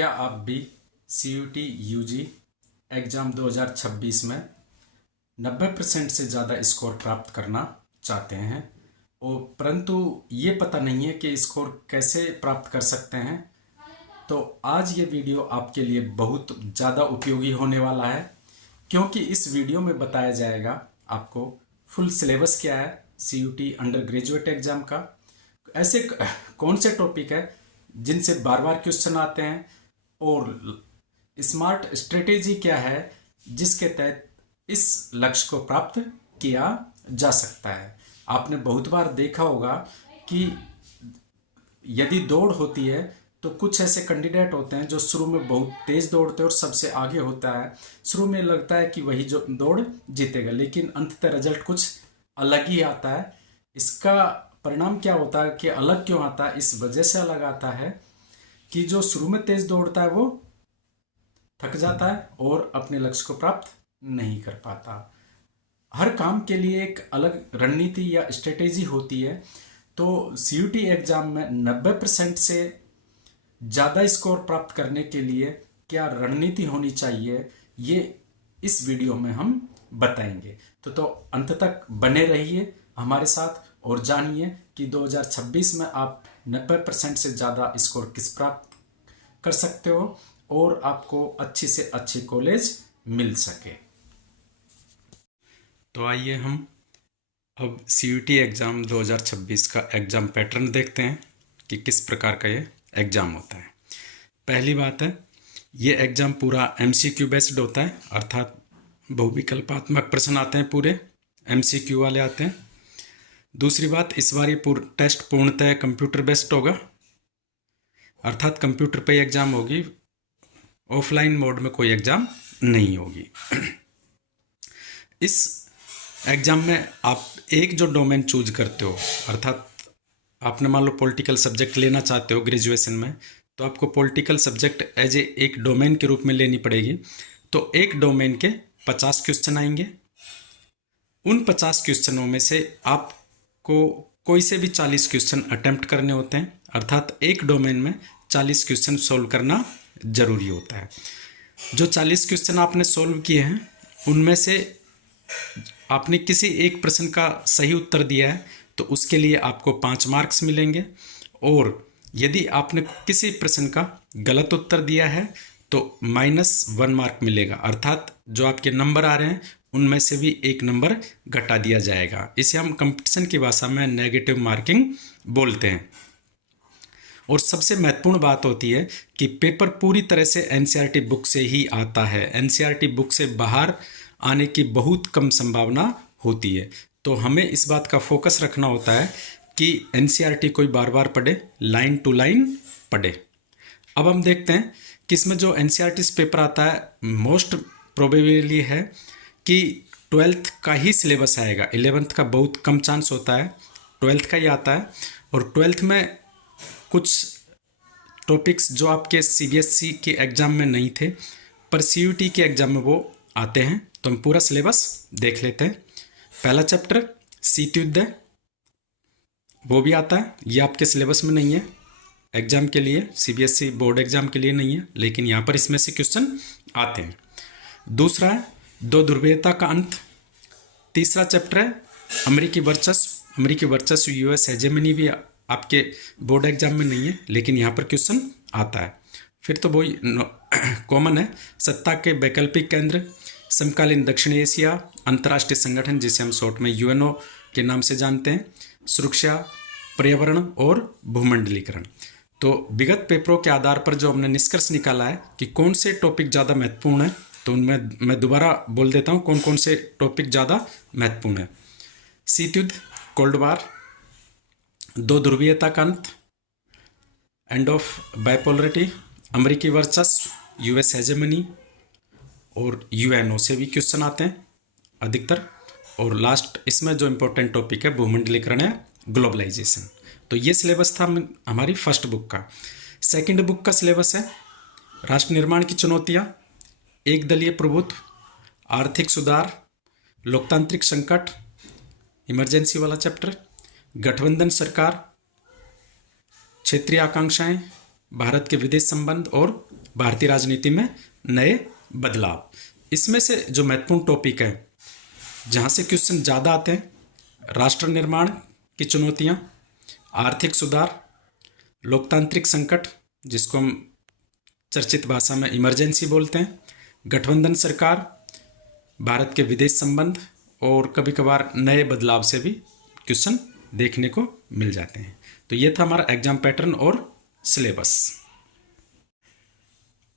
क्या आप भी CUT UG एग्ज़ाम 2026 में 90% से ज़्यादा स्कोर प्राप्त करना चाहते हैं और परंतु ये पता नहीं है कि स्कोर कैसे प्राप्त कर सकते हैं? तो आज ये वीडियो आपके लिए बहुत ज़्यादा उपयोगी होने वाला है, क्योंकि इस वीडियो में बताया जाएगा आपको फुल सिलेबस क्या है CUT अंडर ग्रेजुएट एग्ज़ाम का, ऐसे कौन से टॉपिक है जिनसे बार बार क्वेश्चन आते हैं और स्मार्ट स्ट्रेटेजी क्या है जिसके तहत इस लक्ष्य को प्राप्त किया जा सकता है। आपने बहुत बार देखा होगा कि यदि दौड़ होती है तो कुछ ऐसे कैंडिडेट होते हैं जो शुरू में बहुत तेज दौड़ते हैं और सबसे आगे होता है। शुरू में लगता है कि वही जो दौड़ जीतेगा, लेकिन अंततः रिजल्ट कुछ अलग ही आता है। इसका परिणाम क्या होता है कि अलग क्यों आता है? इस वजह से अलग आता है कि जो शुरू में तेज दौड़ता है वो थक जाता है और अपने लक्ष्य को प्राप्त नहीं कर पाता। हर काम के लिए एक अलग रणनीति या स्ट्रेटेजी होती है। तो CUT एग्जाम में 90% से ज़्यादा स्कोर प्राप्त करने के लिए क्या रणनीति होनी चाहिए, ये इस वीडियो में हम बताएंगे। तो अंत तक बने रहिए हमारे साथ और जानिए कि 2026 में आप 90% से ज़्यादा स्कोर किस प्राप्त कर सकते हो और आपको अच्छी से अच्छी कॉलेज मिल सके। तो आइए हम अब CUT एग्ज़ाम 2026 का एग्ज़ाम पैटर्न देखते हैं कि किस प्रकार का ये एग्ज़ाम होता है। पहली बात है, ये एग्ज़ाम पूरा MCQ बेस्ड होता है, अर्थात बहुविकल्पात्मक प्रश्न आते हैं, पूरे MCQ वाले आते हैं। दूसरी बात, इस बार ये टेस्ट पूर्णतः कंप्यूटर बेस्ड होगा, अर्थात कंप्यूटर पे एग्ज़ाम होगी, ऑफलाइन मोड में कोई एग्ज़ाम नहीं होगी। इस एग्ज़ाम में आप एक जो डोमेन चूज करते हो, अर्थात आपने मान लो पॉलिटिकल सब्जेक्ट लेना चाहते हो ग्रेजुएशन में, तो आपको पॉलिटिकल सब्जेक्ट एज एक डोमेन के रूप में लेनी पड़ेगी। तो एक डोमेन के 50 क्वेश्चन आएंगे। उन 50 क्वेश्चनों में से आपको कोई से भी 40 क्वेश्चन अटेम्प्ट करने होते हैं, अर्थात एक डोमेन में 40 क्वेश्चन सोल्व करना ज़रूरी होता है। जो 40 क्वेश्चन आपने सोल्व किए हैं उनमें से आपने किसी एक प्रश्न का सही उत्तर दिया है तो उसके लिए आपको 5 मार्क्स मिलेंगे, और यदि आपने किसी प्रश्न का गलत उत्तर दिया है तो -1 मार्क मिलेगा, अर्थात जो आपके नंबर आ रहे हैं उनमें से भी एक नंबर घटा दिया जाएगा। इसे हम कंपटीशन की भाषा में नेगेटिव मार्किंग बोलते हैं। और सबसे महत्वपूर्ण बात होती है कि पेपर पूरी तरह से NCERT बुक से ही आता है। NCERT बुक से बाहर आने की बहुत कम संभावना होती है। तो हमें इस बात का फोकस रखना होता है कि NCERT कोई बार बार पढ़े, लाइन टू लाइन पढ़े। अब हम देखते हैं कि इसमें जो NCERT पेपर आता है, मोस्ट प्रोबेबली है कि 12th का ही सिलेबस आएगा। 11th का बहुत कम चांस होता है, 12th का ही आता है। और 12th में कुछ टॉपिक्स जो आपके CBSE के एग्ज़ाम में नहीं थे पर CUT के एग्ज़ाम में वो आते हैं। तो हम पूरा सिलेबस देख लेते हैं। पहला चैप्टर शीतयुद्ध, वो भी आता है, ये आपके सिलेबस में नहीं है एग्ज़ाम के लिए, CBSE बोर्ड एग्ज़ाम के लिए नहीं है, लेकिन यहाँ पर इसमें से क्वेश्चन आते हैं। दूसरा है दो ध्रुवीयता का अंत। तीसरा चैप्टर है अमेरिकी वर्चस्व। अमेरिकी वर्चस्व US हेजेमनी भी आपके बोर्ड एग्ज़ाम में नहीं है, लेकिन यहाँ पर क्वेश्चन आता है। फिर तो वही कॉमन है, सत्ता के वैकल्पिक केंद्र, समकालीन दक्षिण एशिया, अंतर्राष्ट्रीय संगठन जिसे हम शॉर्ट में UNO के नाम से जानते हैं, सुरक्षा, पर्यावरण और भूमंडलीकरण। तो विगत पेपरों के आधार पर जो हमने निष्कर्ष निकाला है कि कौन से टॉपिक ज़्यादा महत्वपूर्ण है, तो उनमें मैं दोबारा बोल देता हूँ कौन कौन से टॉपिक ज़्यादा महत्वपूर्ण है। शीतयुद्ध, कोल्ड वार, दो ध्रुवीयता का अंत, एंड ऑफ बाइपोलरिटी, अमेरिकी वर्चस्व, US हेजेमनी और UNO से भी क्वेश्चन आते हैं अधिकतर। और लास्ट इसमें जो इम्पोर्टेंट टॉपिक है भूमंडलीकरण या ग्लोबलाइजेशन। तो ये सिलेबस था हमारी फर्स्ट बुक का। सेकंड बुक का सिलेबस है राष्ट्र निर्माण की चुनौतियाँ, एक दलीय प्रभुत्व, आर्थिक सुधार, लोकतांत्रिक संकट, इमरजेंसी वाला चैप्टर, गठबंधन सरकार, क्षेत्रीय आकांक्षाएं, भारत के विदेश संबंध और भारतीय राजनीति में नए बदलाव। इसमें से जो महत्वपूर्ण टॉपिक है, जहाँ से क्वेश्चन ज़्यादा आते हैं, राष्ट्र निर्माण की चुनौतियाँ, आर्थिक सुधार, लोकतांत्रिक संकट जिसको हम चर्चित भाषा में इमरजेंसी बोलते हैं, गठबंधन सरकार, भारत के विदेश संबंध, और कभी कभार नए बदलाव से भी क्वेश्चन देखने को मिल जाते हैं। तो ये था हमारा एग्जाम पैटर्न और सिलेबस।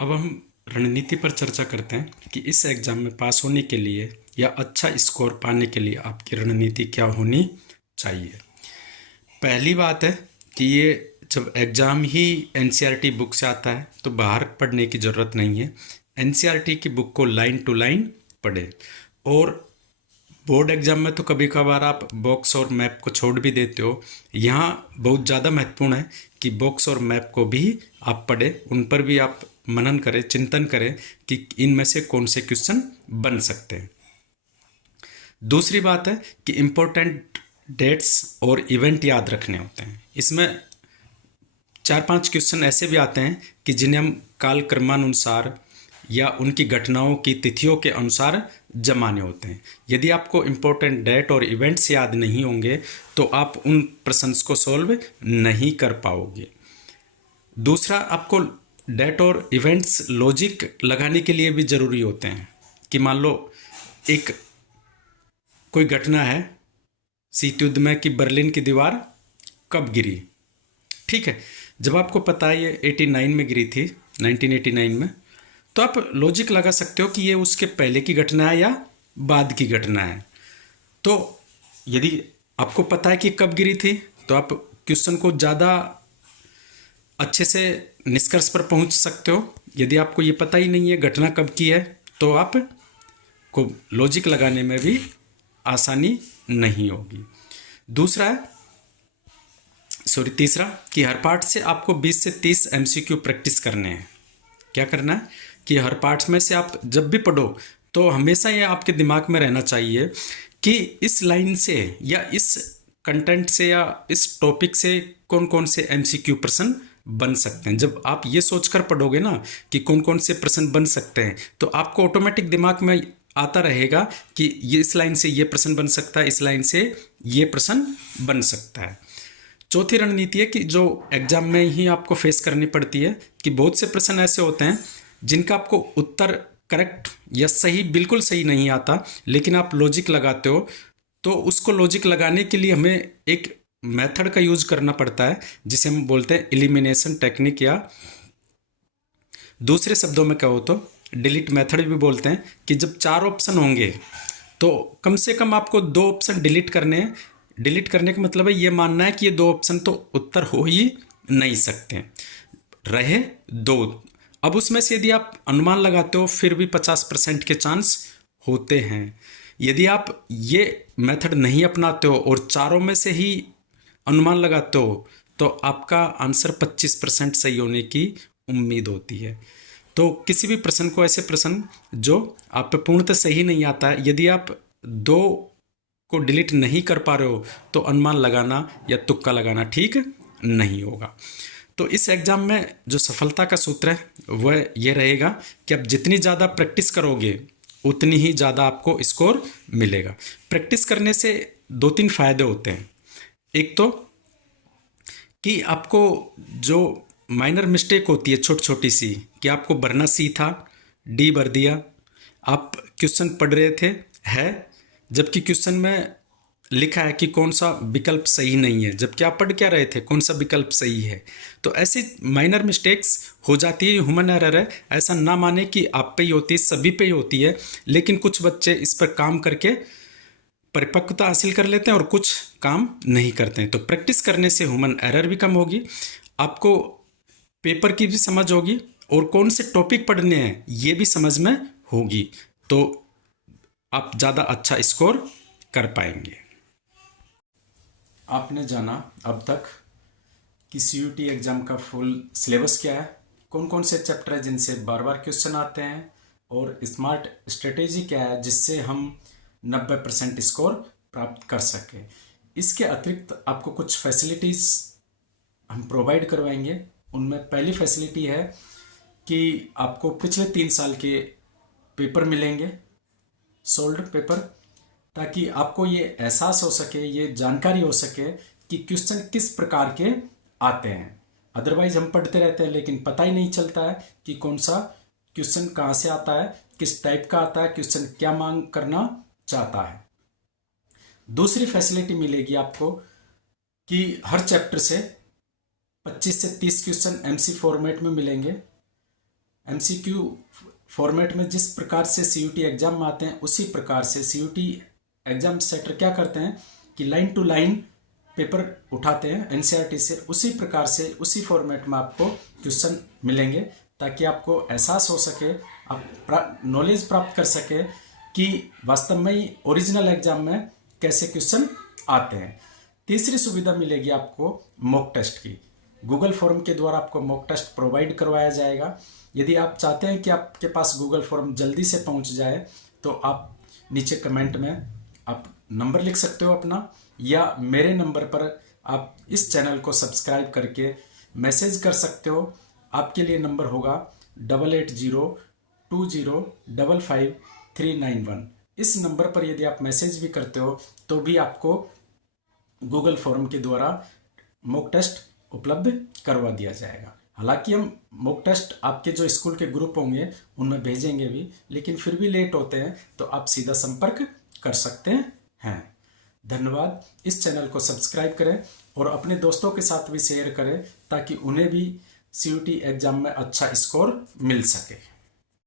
अब हम रणनीति पर चर्चा करते हैं कि इस एग्जाम में पास होने के लिए या अच्छा स्कोर पाने के लिए आपकी रणनीति क्या होनी चाहिए। पहली बात है कि ये जब एग्ज़ाम ही एनसीईआरटी बुक से आता है तो बाहर पढ़ने की ज़रूरत नहीं है। एनसीईआरटी की बुक को लाइन टू लाइन पढ़ें। और बोर्ड एग्ज़ाम में तो कभी कभार आप बॉक्स और मैप को छोड़ भी देते हो। यहाँ बहुत ज़्यादा महत्वपूर्ण है कि बॉक्स और मैप को भी आप पढ़ें, उन पर भी आप मनन करें, चिंतन करें कि इनमें से कौन से क्वेश्चन बन सकते हैं। दूसरी बात है कि इम्पोर्टेंट डेट्स और इवेंट याद रखने होते हैं। इसमें 4-5 क्वेश्चन ऐसे भी आते हैं कि जिन्हें हम कालक्रमानुसार या उनकी घटनाओं की तिथियों के अनुसार जमाने होते हैं। यदि आपको इम्पोर्टेंट डेट और इवेंट्स याद नहीं होंगे तो आप उन प्रश्नों को सॉल्व नहीं कर पाओगे। दूसरा, आपको डेट और इवेंट्स लॉजिक लगाने के लिए भी ज़रूरी होते हैं कि मान लो एक कोई घटना है शीत युद्ध में कि बर्लिन की दीवार कब गिरी। ठीक है, जब आपको पता है ये 89 में गिरी थी, 1989 में, तो आप लॉजिक लगा सकते हो कि ये उसके पहले की घटना है या बाद की घटना है। तो यदि आपको पता है कि कब गिरी थी तो आप क्वेश्चन को ज़्यादा अच्छे से निष्कर्ष पर पहुंच सकते हो। यदि आपको ये पता ही नहीं है घटना कब की है तो आप को लॉजिक लगाने में भी आसानी नहीं होगी। तीसरा कि हर पार्ट से आपको 20 से 30 एमसीक्यू प्रैक्टिस करने हैं। क्या करना है कि हर पार्ट में से आप जब भी पढ़ो तो हमेशा ये आपके दिमाग में रहना चाहिए कि इस लाइन से या इस कंटेंट से या इस टॉपिक से कौन कौन से एमसीक्यू प्रश्न बन सकते हैं। जब आप ये सोचकर पढ़ोगे ना कि कौन कौन से प्रश्न बन सकते हैं तो आपको ऑटोमेटिक दिमाग में आता रहेगा कि ये इस लाइन से ये प्रश्न बन सकता है, इस लाइन से ये प्रश्न बन सकता है। चौथी रणनीति है कि जो एग्जाम में ही आपको फेस करनी पड़ती है कि बहुत से प्रश्न ऐसे होते हैं जिनका आपको उत्तर करेक्ट या सही बिल्कुल सही नहीं आता, लेकिन आप लॉजिक लगाते हो। तो उसको लॉजिक लगाने के लिए हमें एक मेथड का यूज करना पड़ता है जिसे हम बोलते हैं एलिमिनेशन टेक्निक, या दूसरे शब्दों में कहो तो डिलीट मेथड भी बोलते हैं। कि जब 4 ऑप्शन होंगे तो कम से कम आपको 2 ऑप्शन डिलीट करने हैं। डिलीट करने का मतलब है ये मानना है कि ये 2 ऑप्शन तो उत्तर हो ही नहीं सकते, रहे 2। अब उसमें से यदि आप अनुमान लगाते हो फिर भी 50% के चांस होते हैं। यदि आप ये मेथड नहीं अपनाते हो और चारों में से ही अनुमान लगाते हो तो आपका आंसर 25% सही होने की उम्मीद होती है। तो किसी भी प्रश्न को, ऐसे प्रश्न जो आप पे पूर्णतः सही नहीं आता है, यदि आप 2 को डिलीट नहीं कर पा रहे हो तो अनुमान लगाना या तुक्का लगाना ठीक नहीं होगा। तो इस एग्ज़ाम में जो सफलता का सूत्र है वह यह रहेगा कि आप जितनी ज़्यादा प्रैक्टिस करोगे उतनी ही ज़्यादा आपको स्कोर मिलेगा। प्रैक्टिस करने से 2-3 फायदे होते हैं। एक तो कि आपको जो माइनर मिस्टेक होती है छोटी छोटी सी, कि आपको भरना सी था, डी भर दिया, आप क्वेश्चन पढ़ रहे थे है, जबकि क्वेश्चन में लिखा है कि कौन सा विकल्प सही नहीं है, जबकि आप पढ़ क्या रहे थे कौन सा विकल्प सही है। तो ऐसी माइनर मिस्टेक्स हो जाती है, ह्यूमन एरर है। ऐसा ना माने कि आप पे ही होती है, सभी पे ही होती है, लेकिन कुछ बच्चे इस पर काम करके परिपक्वता हासिल कर लेते हैं और कुछ काम नहीं करते हैं। तो प्रैक्टिस करने से ह्यूमन एरर भी कम होगी, आपको पेपर की भी समझ होगी और कौन से टॉपिक पढ़ने हैं ये भी समझ में होगी, तो आप ज़्यादा अच्छा स्कोर कर पाएंगे। आपने जाना अब तक कि सीयूटी एग्ज़ाम का फुल सिलेबस क्या है, कौन कौन से चैप्टर हैं जिनसे बार बार क्वेश्चन आते हैं, और स्मार्ट स्ट्रेटेजी क्या है जिससे हम 90% स्कोर प्राप्त कर सकें। इसके अतिरिक्त आपको कुछ फैसिलिटीज़ हम प्रोवाइड करवाएंगे। उनमें पहली फैसिलिटी है कि आपको पिछले 3 साल के पेपर मिलेंगे, सोल्ड पेपर, ताकि आपको ये एहसास हो सके, ये जानकारी हो सके कि क्वेश्चन किस प्रकार के आते हैं। अदरवाइज हम पढ़ते रहते हैं लेकिन पता ही नहीं चलता है कि कौन सा क्वेश्चन कहाँ से आता है, किस टाइप का आता है, क्वेश्चन क्या मांग करना चाहता है। दूसरी फैसिलिटी मिलेगी आपको कि हर चैप्टर से 25 से 30 क्वेश्चन एमसी फॉर्मेट में मिलेंगे। एमसीक्यू फॉर्मेट में जिस प्रकार से सीयूटी एग्जाम में आते हैं उसी प्रकार से सीयूटी एग्जाम सेटर क्या करते हैं कि लाइन टू लाइन पेपर उठाते हैं एनसीईआरटी से, उसी प्रकार से उसी फॉर्मेट में आपको क्वेश्चन मिलेंगे, ताकि आपको एहसास हो सके, आप नॉलेज प्राप्त कर सके कि वास्तव में ही ओरिजिनल एग्जाम में कैसे क्वेश्चन आते हैं। तीसरी सुविधा मिलेगी आपको मॉक टेस्ट की। गूगल फॉर्म के द्वारा आपको मॉक टेस्ट प्रोवाइड करवाया जाएगा। यदि आप चाहते हैं कि आपके पास गूगल फॉर्म जल्दी से पहुंच जाए तो आप नीचे कमेंट में आप नंबर लिख सकते हो अपना, या मेरे नंबर पर आप इस चैनल को सब्सक्राइब करके मैसेज कर सकते हो। आपके लिए नंबर होगा 8802055391। इस नंबर पर यदि आप मैसेज भी करते हो तो भी आपको गूगल फॉर्म के द्वारा मॉक टेस्ट उपलब्ध करवा दिया जाएगा। हालांकि हम मॉक टेस्ट आपके जो स्कूल के ग्रुप होंगे उनमें भेजेंगे भी, लेकिन फिर भी लेट होते हैं तो आप सीधा संपर्क कर सकते हैं। धन्यवाद। इस चैनल को सब्सक्राइब करें और अपने दोस्तों के साथ भी शेयर करें ताकि उन्हें भी सीयूटी एग्जाम में अच्छा स्कोर मिल सके।